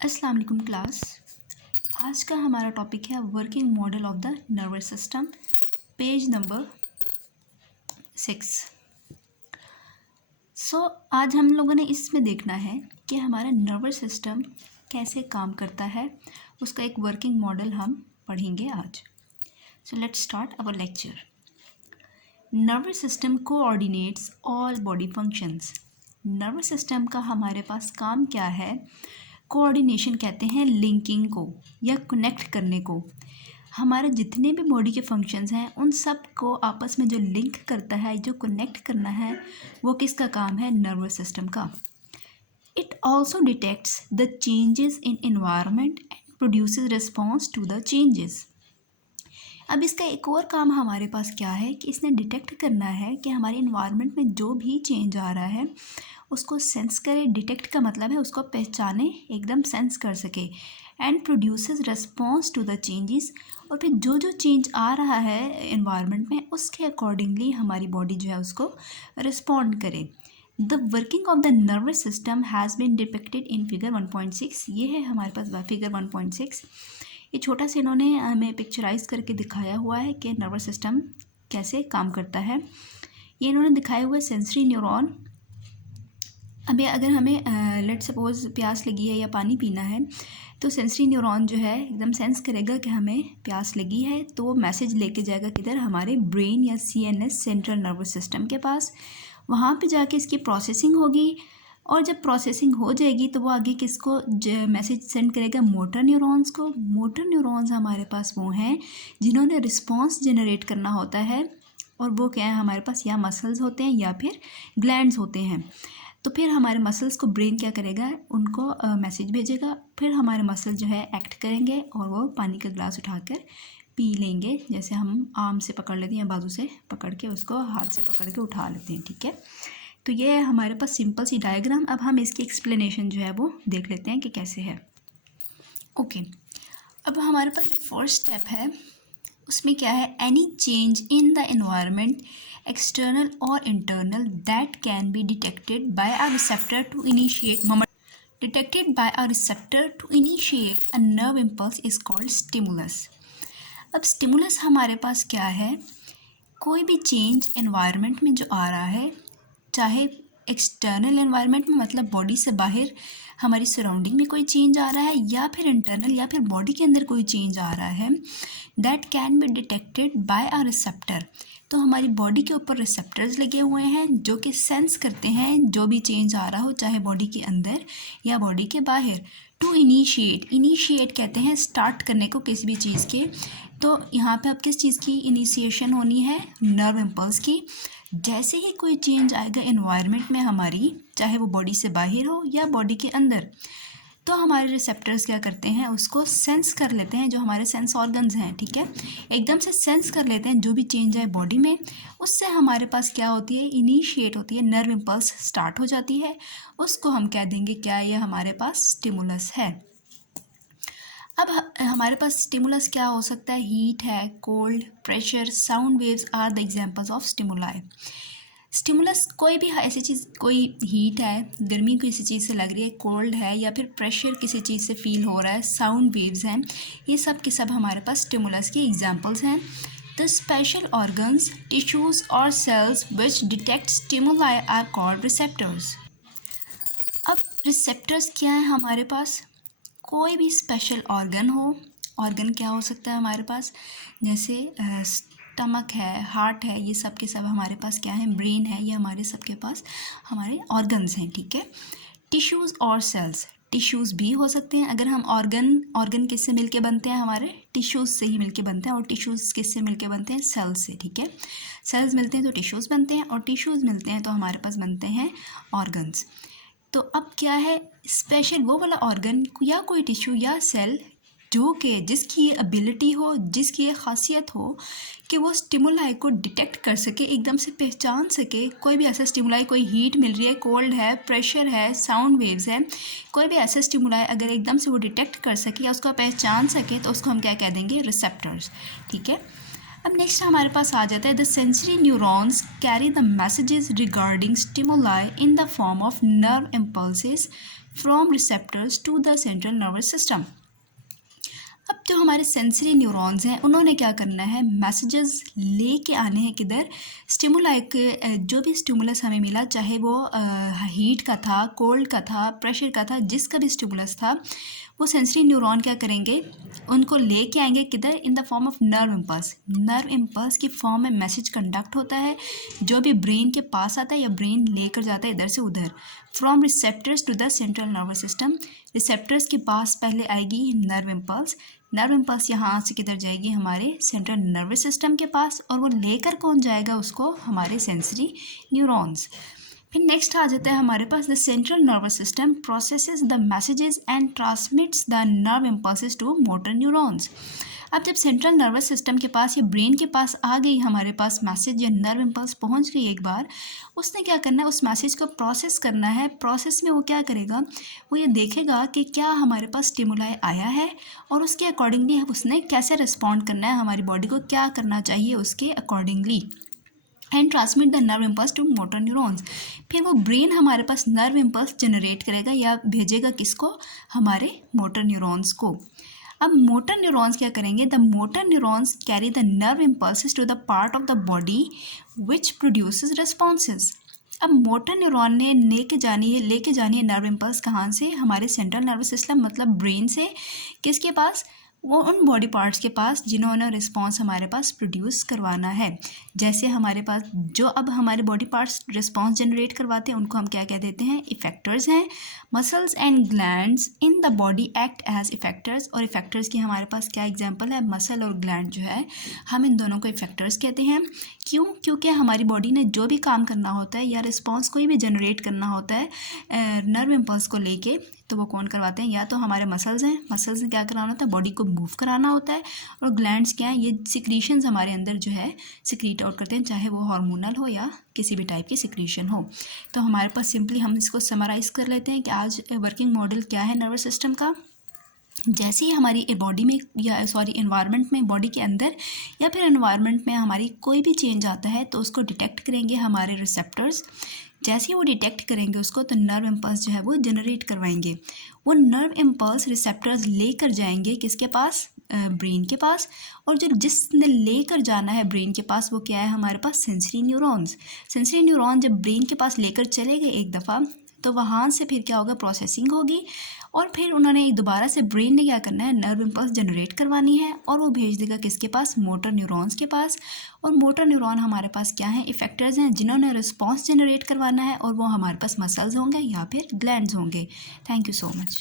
अस्सलाम वालेकुम क्लास। आज का हमारा टॉपिक है working model of the nervous system, page number 6। आज हम लोगों ने इसमें देखना है कि हमारा नर्वस सिस्टम कैसे काम करता है, उसका एक वर्किंग मॉडल हम पढ़ेंगे आज। Let's start our lecture. Nervous system coordinates all body functions. Nervous system का हमारे पास काम क्या है? कोऑर्डिनेशन कहते हैं लिंकिंग को या कनेक्ट करने को। हमारे जितने भी बॉडी के फंक्शंस हैं उन सब को आपस में जो लिंक करता है, जो कनेक्ट करना है, वो किसका काम है? नर्वस सिस्टम का। It also detects the changes in environment and produces response to the changes. अब इसका एक और काम हमारे पास क्या है कि इसने डिटेक्ट करना है कि हमारे इन्वायरमेंट में जो भी चेंज आ रहा है उसको सेंस करे। डिटेक्ट का मतलब है उसको पहचाने, एकदम सेंस कर सके। And produces response to the changes, और फिर जो जो चेंज आ रहा है इन्वायरमेंट में उसके अकॉर्डिंगली हमारी बॉडी जो है उसको रिस्पॉन्ड करे। The working of the nervous system has been depicted in figure 1.6। ये है हमारे पास फिगर 1.6। ये छोटा सा इन्होंने हमें पिक्चराइज करके दिखाया हुआ है कि नर्वस सिस्टम कैसे काम करता है। ये इन्होंने दिखाया हुआ है सेंसरी न्यूरॉन। अभी अगर हमें लेट सपोज प्यास लगी है या पानी पीना है तो सेंसरी न्यूरॉन जो है एकदम सेंस करेगा कि हमें प्यास लगी है, तो वो मैसेज लेके जाएगा किधर? हमारे ब्रेन या CNS, सेंट्रल नर्वस सिस्टम के पास। वहाँ पे जाके इसकी प्रोसेसिंग होगी, और जब प्रोसेसिंग हो जाएगी तो वो आगे किसको मैसेज सेंड करेगा? मोटर न्यूरॉन्स को। मोटर न्यूरॉन्स हमारे पास वो हैं जिन्होंने रिस्पॉन्स जनरेट करना होता है, और वो क्या है हमारे पास? या मसल्स होते हैं या फिर ग्लैंड्स होते हैं। तो फिर हमारे मसल्स को ब्रेन क्या करेगा? उनको मैसेज भेजेगा, फिर हमारे मसल जो है एक्ट करेंगे और वो पानी का गिलास उठाकर पी लेंगे। जैसे हम आम से पकड़ लेते हैं, बाजू से पकड़ के उसको हाथ से पकड़ के उठा लेते हैं, ठीक है। तो ये है हमारे पास सिंपल सी डायग्राम। अब हम इसकी एक्सप्लेनेशन जो है वो देख लेते हैं कि कैसे है। ओके, अब हमारे पास जो फर्स्ट स्टेप है उसमें क्या है? Any change in the environment, external और internal, that can be detected by a receptor to initiate a nerve impulse is called stimulus. अब स्टिमुलस हमारे पास क्या है? कोई भी चेंज एनवायरनमेंट में जो आ रहा है, चाहे एक्सटर्नल एनवायरनमेंट में मतलब बॉडी से बाहर हमारी सराउंडिंग में कोई चेंज आ रहा है, या फिर इंटरनल या फिर बॉडी के अंदर कोई चेंज आ रहा है, that can be detected by a receptor. तो हमारी बॉडी के ऊपर रिसेप्टर्स लगे हुए हैं जो कि सेंस करते हैं जो भी चेंज आ रहा हो, चाहे बॉडी के अंदर या बॉडी के बाहर। टू इनिशिएट कहते हैं स्टार्ट करने को किसी भी चीज़ के। तो यहाँ पे अब किस चीज़ की इनिशिएशन होनी है? नर्व इम्पल्स की। जैसे ही कोई चेंज आएगा एनवायरनमेंट में हमारी, चाहे वो बॉडी से बाहर हो या बॉडी के अंदर, तो हमारे रिसेप्टर्स क्या करते हैं? उसको सेंस कर लेते हैं, जो हमारे सेंस ऑर्गन्स हैं, ठीक है। एकदम से सेंस कर लेते हैं जो भी चेंज है बॉडी में। उससे हमारे पास क्या होती है? इनिशिएट होती है, नर्व इम्पल्स स्टार्ट हो जाती है। उसको हम कह देंगे क्या? ये हमारे पास स्टिमुलस है। अब हमारे पास स्टिमुलस क्या हो सकता है? हीट है, cold, pressure, sound waves are the examples of stimuli. Stimulus कोई भी ऐसी चीज़, कोई हीट है, गर्मी किसी चीज़ से लग रही है, कोल्ड है, या फिर प्रेशर किसी चीज़ से फील हो रहा है, साउंड वेव्स हैं, ये सब के सब हमारे पास स्टिमुलस की एग्जांपल्स हैं। द स्पेशल ऑर्गन्स, टिश्यूज और cells which detect stimuli are called receptors. अब रिसेप्टर्स क्या है हमारे पास? कोई भी स्पेशल ऑर्गन हो। ऑर्गन क्या हो सकता है हमारे पास? जैसे स्टमक है, हार्ट है, ये सब के सब हमारे पास क्या है? ब्रेन है, ये हमारे सबके पास हमारे ऑर्गन्स हैं, ठीक है। टिश्यूज़ और सेल्स, टिश्यूज़ भी हो सकते हैं। अगर हम ऑर्गन किससे मिलके बनते हैं? हमारे टिश्यूज़ से ही मिलके बनते हैं। और टिश्यूज़ किससे मिलके बनते हैं? सेल्स से, ठीक है। सेल्स मिलते हैं तो टिश्यूज़ बनते हैं, और टिश्यूज़ मिलते हैं तो हमारे पास बनते हैं ऑर्गन्स। तो अब क्या है? स्पेशल वो वाला ऑर्गन या कोई टिश्यू या सेल जो कि जिसकी एबिलिटी हो, जिसकी ये खासियत हो कि वो स्टिमुलाई को डिटेक्ट कर सके, एकदम से पहचान सके। कोई भी ऐसा स्टिमुलाई, कोई हीट मिल रही है, कोल्ड है, प्रेशर है, साउंड वेव्स है, कोई भी ऐसा स्टिमुलाई अगर एकदम से वो डिटेक्ट कर सके या उसको पहचान सके तो उसको हम क्या कह देंगे? रिसेप्टर्स, ठीक है। अब नेक्स्ट हमारे पास आ जाता है the sensory neurons carry the messages regarding stimuli in the form of nerve impulses from receptors to the central nervous system. अब जो हमारे सेंसरी न्यूरॉन्स हैं उन्होंने क्या करना है, मैसेजेस लेके आने हैं किधर, स्टिमुलाई के, जो भी स्टिमुलस हमें मिला, चाहे वो हीट का था, कोल्ड का था, प्रेशर का था, जिसका भी स्टिमुलस था, वो सेंसरी न्यूरॉन क्या करेंगे, उनको लेके आएंगे किधर, इन the form of nerve impulse. Nerve impulse की फॉर्म में मैसेज कंडक्ट होता है जो भी ब्रेन के पास आता है या ब्रेन लेकर जाता है इधर से उधर, from receptors to the central nervous system. Receptors के पास पहले आएगी नर्व इम्पल्स, नर्व इम्पल्स यहाँ से किधर जाएगी, हमारे सेंट्रल नर्वस सिस्टम के पास, और वो लेकर कौन जाएगा उसको, हमारे सेंसरी न्यूरॉन्स। फिर नेक्स्ट आ जाता है हमारे पास the central nervous system processes the messages and transmits the nerve impulses to motor neurons. अब जब सेंट्रल नर्वस सिस्टम के पास या ब्रेन के पास आ गई हमारे पास मैसेज या नर्व इम्पल्स पहुंच गई एक बार, उसने क्या करना है, उस मैसेज को प्रोसेस करना है। प्रोसेस में वो क्या करेगा, वो ये देखेगा कि क्या हमारे पास स्टिमुलाई आया है और उसके अकॉर्डिंगली उसने कैसे रिस्पॉन्ड करना है, हमारी बॉडी को क्या करना चाहिए उसके accordingly, and transmit the nerve impulse to motor neurons. फिर वो ब्रेन हमारे पास नर्व इम्पल्स जनरेट करेगा या भेजेगा किसको, हमारे मोटर न्यूरॉन्स को। अब मोटर न्यूरॉन्स क्या करेंगे, the motor neurons carry the nerve impulses to the part of the body which produces responses. अब मोटर न्यूरॉन ने लेके जानी है नर्व इम्पल्स कहाँ से, हमारे सेंट्रल नर्वस सिस्टम मतलब ब्रेन से, किसके पास, वो उन बॉडी पार्ट्स के पास जिन्होंने रिस्पांस हमारे पास प्रोड्यूस करवाना है। जैसे हमारे पास जो अब हमारे बॉडी पार्ट्स रिस्पांस जनरेट करवाते हैं उनको हम क्या कह देते हैं, इफेक्टर्स हैं। Muscles and glands in the body act as effectors, और इफेक्टर्स की हमारे पास क्या एग्जांपल है, मसल और ग्लैंड जो है, हम इन दोनों को इफेक्टर्स कहते हैं। क्यों, क्योंकि हमारी बॉडी ने जो भी काम करना होता है या रिस्पॉन्स कोई भी जनरेट करना होता है नर्व इम्पल्स को लेके, तो वो कौन करवाते हैं, या तो हमारे मसल्स हैं, मसल्स ने क्या कराना होता है, बॉडी को मूव कराना होता है, और ग्लैंड्स क्या हैं, ये सिक्रीशंस हमारे अंदर जो है सिक्रीट आउट करते हैं, चाहे वो हार्मोनल हो या किसी भी टाइप की सिक्रीशन हो। तो हमारे पास सिंपली हम इसको समराइज़ कर लेते हैं कि आज वर्किंग मॉडल क्या है नर्वस सिस्टम का। जैसे ही हमारी बॉडी में या एनवायरनमेंट में, बॉडी के अंदर या फिर एनवायरनमेंट में हमारी कोई भी चेंज आता है तो उसको डिटेक्ट करेंगे हमारे रिसेप्टर्स। जैसे ही वो डिटेक्ट करेंगे उसको, तो नर्व इम्पल्स जो है वो जनरेट करवाएंगे। वो नर्व इम्पल्स रिसेप्टर्स लेकर जाएंगे किसके पास, ब्रेन के पास, और जो जिसने लेकर जाना है ब्रेन के पास वो क्या है, हमारे पास सेंसरी न्यूरॉन्स। सेंसरी न्यूरॉन जब ब्रेन के पास लेकर चले गए एक दफ़ा, तो वहाँ से फिर क्या होगा, प्रोसेसिंग होगी, और फिर उन्होंने दोबारा से ब्रेन ने क्या करना है, नर्व इम्पल्स जनरेट करवानी है, और वो भेज देगा किसके पास, मोटर न्यूरॉन्स के पास। और मोटर न्यूरॉन हमारे पास क्या है, इफेक्टर्स हैं जिन्होंने रिस्पॉन्स जनरेट करवाना है, और वो हमारे पास मसल्स होंगे या फिर ग्लैंड्स होंगे। Thank you so much.